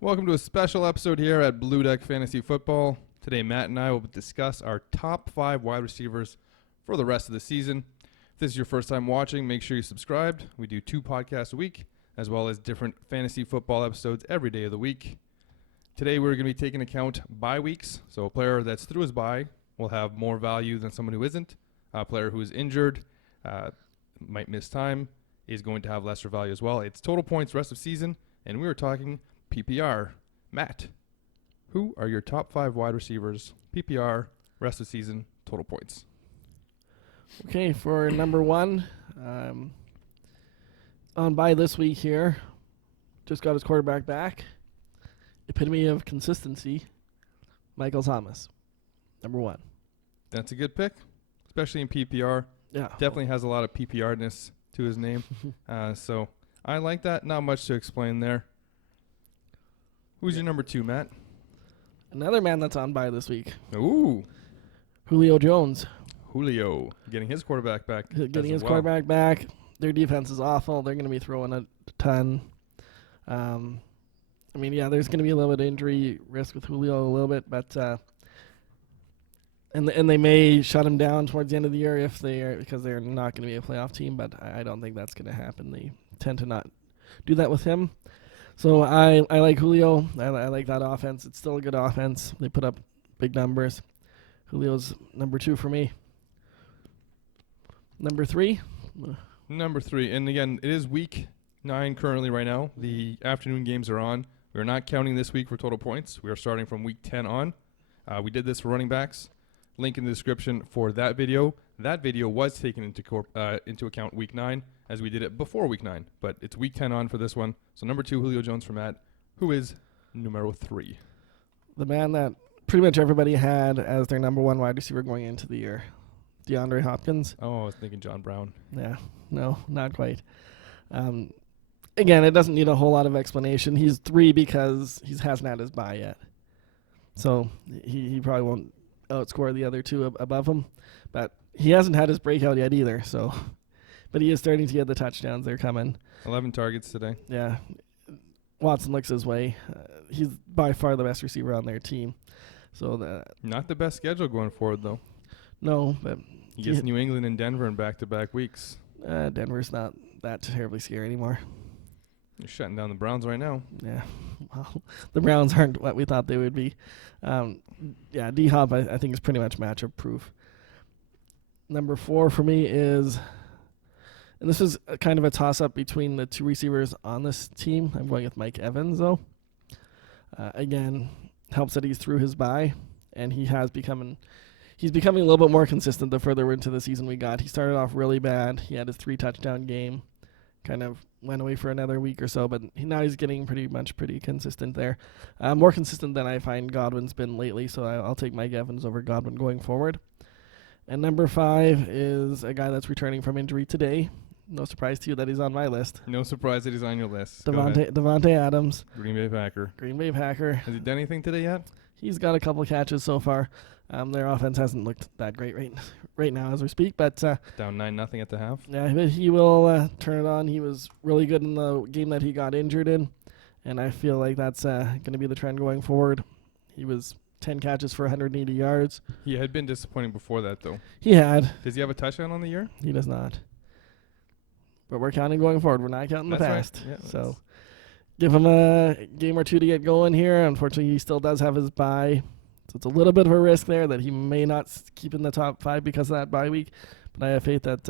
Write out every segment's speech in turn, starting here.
Welcome to a special episode here at Blue Deck Fantasy Football. Today, Matt and I will discuss our top 5 wide receivers for the rest of the season. If this is your first time watching, make sure you're subscribed. We do 2 podcasts a week, as well as different fantasy football episodes every day of the week. Today, we're going to be taking account bye weeks. So a player that's through his bye will have more value than someone who isn't. A player who is injured, might miss time, is going to have lesser value as well. It's total points rest of season, and we were talking PPR. Matt, who are your top 5 wide receivers, PPR, rest of season, total points? Okay, for number 1, on bye this week here, just got his quarterback back. Epitome of consistency, Michael Thomas, number 1. That's a good pick, especially in PPR. Yeah. Definitely has a lot of PPR-ness to his name. So I like that. Not much to explain there. Who's your number 2, Matt? Another man that's on bye this week, Ooh, Julio Jones. Julio getting his quarterback back. Getting his quarterback back. Their defense is awful. They're going to be throwing a ton. There's going to be a little bit of injury risk with Julio a little bit, but and they may shut him down towards the end of the year because they're not going to be a playoff team. But I don't think that's going to happen. They tend to not do that with him. So I like Julio. I like that offense. It's still a good offense. They put up big numbers. Julio's number 2 for me. Number 3. Number 3. And again, it is week 9 currently right now. The afternoon games are on. We are not counting this week for total points. We are starting from week 10 on. We did this for running backs. Link in the description for that video. That video was taken into account week 9 as we did it before week 9. But it's week 10 on for this one. So number 2, Julio Jones for Matt. Who is numero 3? The man that pretty much everybody had as their number 1 wide receiver going into the year, DeAndre Hopkins. Oh, I was thinking John Brown. Yeah, no, not quite. Again, it doesn't need a whole lot of explanation. He's 3 because he hasn't had his bye yet. So he probably won't outscore the other 2 above him. But he hasn't had his breakout yet either. So, but he is starting to get the touchdowns. They're coming. 11 targets today. Yeah. Watson looks his way. He's by far the best receiver on their team. So Not the best schedule going forward, though. No, but He gets New England and Denver in back-to-back weeks. Denver's not that terribly scary anymore. You're shutting down the Browns right now. Yeah, well, the Browns aren't what we thought they would be. D-Hop I think is pretty much matchup proof. Number 4 for me is, and this is kind of a toss-up between the 2 receivers on this team. I'm going with Mike Evans, though. Again, helps that he's through his bye, and he's becoming a little bit more consistent the further into the season we got. He started off really bad. He had his 3-touchdown game, kind of went away for another week or so, but now he's getting pretty consistent there. More consistent than I find Godwin's been lately, so I'll take Mike Evans over Godwin going forward. And number 5 is a guy that's returning from injury today. No surprise to you that he's on my list. No surprise that he's on your list. Devontae Adams. Green Bay Packer. Has he done anything today yet? He's got a couple catches so far. Their offense hasn't looked that great right now as we speak, but Down 9-0 at the half. yeah, but he will turn it on. He was really good in the game that he got injured in, and I feel like that's going to be the trend going forward. He was 10 catches for 180 yards. He had been disappointing before that, though. He had. Does he have a touchdown on the year? He does not. But we're counting going forward. We're not counting the past. Right. Yeah, so give him a game or 2 to get going here. Unfortunately, he still does have his bye. So it's a little bit of a risk there that he may not keep in the top 5 because of that bye week. But I have faith that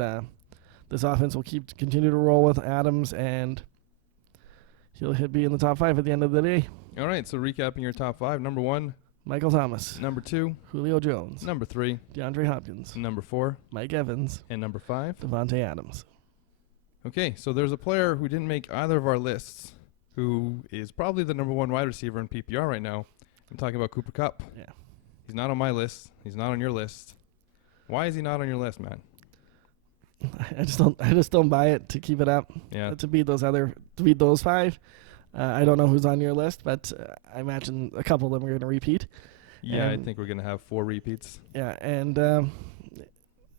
this offense will continue to roll with Adams, and he'll be in the top 5 at the end of the day. All right, so recapping your top 5. Number 1, Michael Thomas. Number 2, Julio Jones. Number 3, DeAndre Hopkins. Number 4, Mike Evans. and number 5. Devontae Adams. Okay, so there's a player who didn't make either of our lists who is probably the number 1 wide receiver in PPR right now. I'm talking about Kupp. Yeah. He's not on my list. He's not on your list. Why is he not on your list, Matt? I just don't buy it to keep it up. Yeah. To beat those 5. I don't know who's on your list, but I imagine a couple of them are going to repeat. Yeah, I think we're going to have 4 repeats. Yeah, and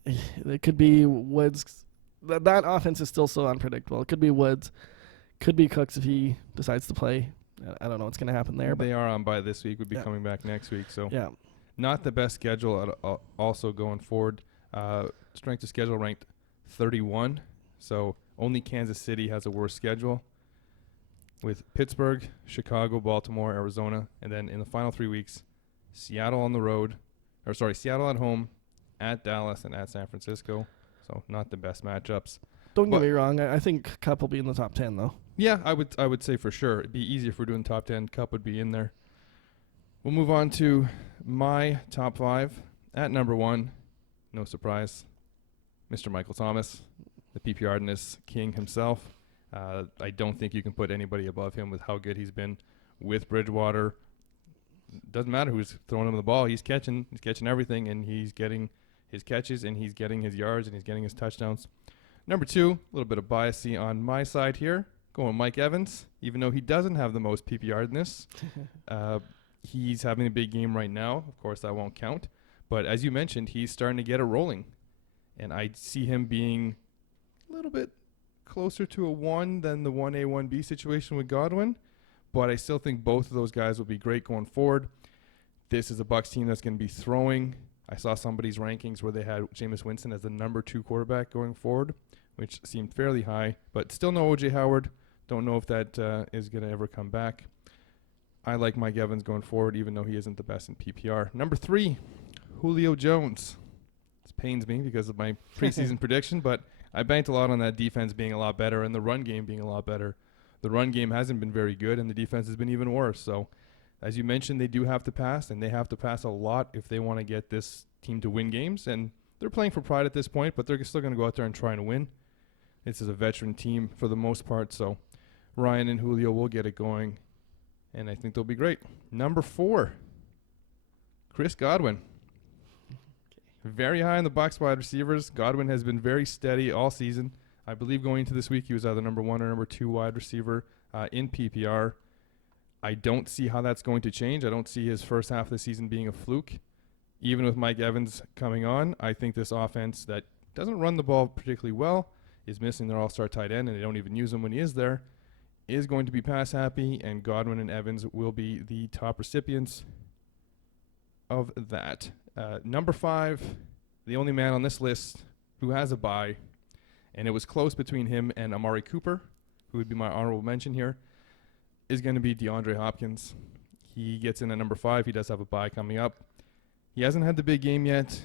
it could be Woods. That offense is still so unpredictable. It could be Woods. Could be Cooks if he decides to play. I don't know what's going to happen there. They are on bye this week. Would be Yeah. coming back next week. So Yeah. not the best schedule also going forward. Strength of schedule ranked 31. So only Kansas City has a worse schedule, with Pittsburgh, Chicago, Baltimore, Arizona, and then in the final 3 weeks, Seattle at home, at Dallas, and at San Francisco. So not the best matchups. Don't get me wrong. I think Kupp will be in the top 10, though. Yeah, I would say for sure. It'd be easier if we're doing top 10. Kupp would be in there. We'll move on to my top 5. At number 1, no surprise, Mr. Michael Thomas, the PPR-ness king himself. I don't think you can put anybody above him with how good he's been with Bridgewater. Doesn't matter who's throwing him the ball. He's catching everything, and he's getting his catches, and he's getting his yards, and he's getting his touchdowns. Number 2, a little bit of bias on my side here. Going Mike Evans, even though he doesn't have the most PPR-ness. He's having a big game right now. Of course, that won't count. But as you mentioned, he's starting to get it rolling. And I see him being a little bit closer to a 1 than the 1A, 1B situation with Godwin. But I still think both of those guys will be great going forward. This is a Bucs team that's going to be throwing. I saw somebody's rankings where they had Jameis Winston as the number 2 quarterback going forward, which seemed fairly high. But still no O.J. Howard. Don't know if that is going to ever come back. I like Mike Evans going forward, even though he isn't the best in PPR. Number 3, Julio Jones. This pains me because of my preseason prediction, but I banked a lot on that defense being a lot better and the run game being a lot better. The run game hasn't been very good, and the defense has been even worse. So, as you mentioned, they do have to pass, and they have to pass a lot if they want to get this team to win games. And they're playing for pride at this point, but they're still going to go out there and try and win. This is a veteran team for the most part, so Ryan and Julio will get it going, and I think they'll be great. Number 4, Chris Godwin. Very high in the Bucs wide receivers. Godwin has been very steady all season. I believe going into this week he was either number 1 or number 2 wide receiver in PPR. I don't see how that's going to change. I don't see his first half of the season being a fluke. Even with Mike Evans coming on, I think this offense that doesn't run the ball particularly well, is missing their all-star tight end, and they don't even use him when he is there, is going to be pass happy, and Godwin and Evans will be the top recipients of that. Number 5, the only man on this list who has a bye, and it was close between him and Amari Cooper, who would be my honorable mention here, is going to be DeAndre Hopkins. He gets in at number 5. He does have a bye coming up. He hasn't had the big game yet.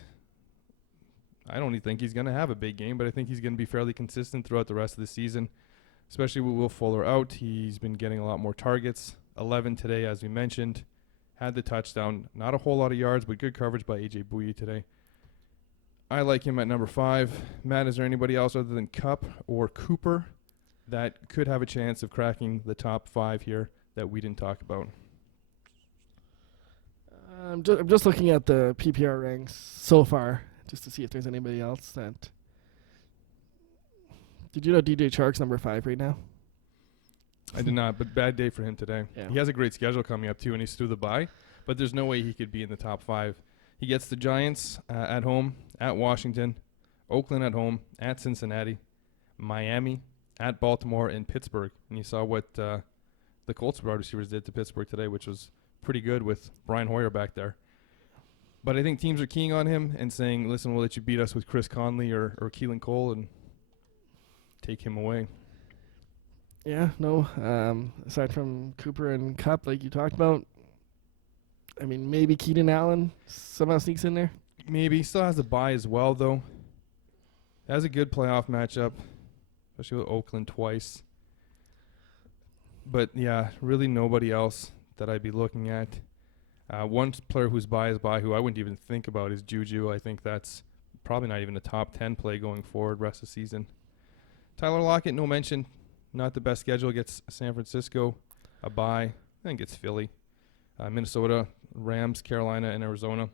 I don't even think he's going to have a big game, but I think he's going to be fairly consistent throughout the rest of the season, especially with Will Fuller out. He's been getting a lot more targets. 11 today, as we mentioned. Had the touchdown. Not a whole lot of yards, but good coverage by A.J. Bouye today. I like him at number 5. Matt, is there anybody else other than Kupp or Cooper that could have a chance of cracking the top 5 here that we didn't talk about? I'm just looking at the PPR ranks so far, just to see if there's anybody else that... Did you know DJ Chark's number 5 right now? I did not, but bad day for him today. Yeah. He has a great schedule coming up, too, and he's through the bye, but there's no way he could be in the top 5. He gets the Giants at home, at Washington, Oakland at home, at Cincinnati, Miami, at Baltimore, and Pittsburgh. And you saw what the Colts wide receivers did to Pittsburgh today, which was pretty good with Brian Hoyer back there. But I think teams are keying on him and saying, listen, we'll let you beat us with Chris Conley or Keelan Cole and take him away. Yeah, no. Aside from Cooper and Kupp, like you talked about, I mean, maybe Keenan Allen somehow sneaks in there. Maybe. He still has a bye as well, though. Has a good playoff matchup, especially with Oakland twice. But, yeah, really nobody else that I'd be looking at. One player whose bye is bye, who I wouldn't even think about, is Juju. I think that's probably not even a top 10 play going forward rest of the season. Tyler Lockett, no mention. Not the best schedule. Gets San Francisco, a bye. Then gets Philly, Minnesota, Rams, Carolina, and Arizona.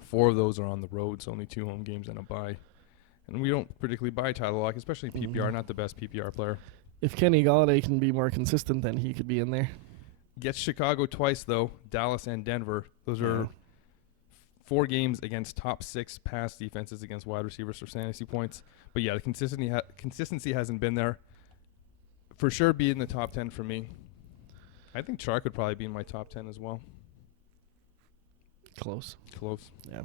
4 of those are on the road, so only 2 home games and a bye. And we don't particularly buy Tyler Lockett, especially PPR, not the best PPR player. If Kenny Galladay can be more consistent, then he could be in there. Gets Chicago twice, though, Dallas and Denver. Those are 4 games against top 6 pass defenses against wide receivers for fantasy points. But, yeah, the consistency hasn't been there. For sure be in the top 10 for me. I think Chark would probably be in my top 10 as well. Close. Yeah.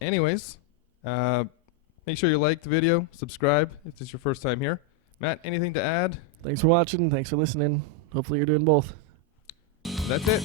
Anyways, make sure you like the video, subscribe if this is your first time here. Matt, anything to add? Thanks for watching. Thanks for listening. Hopefully you're doing both. That's it.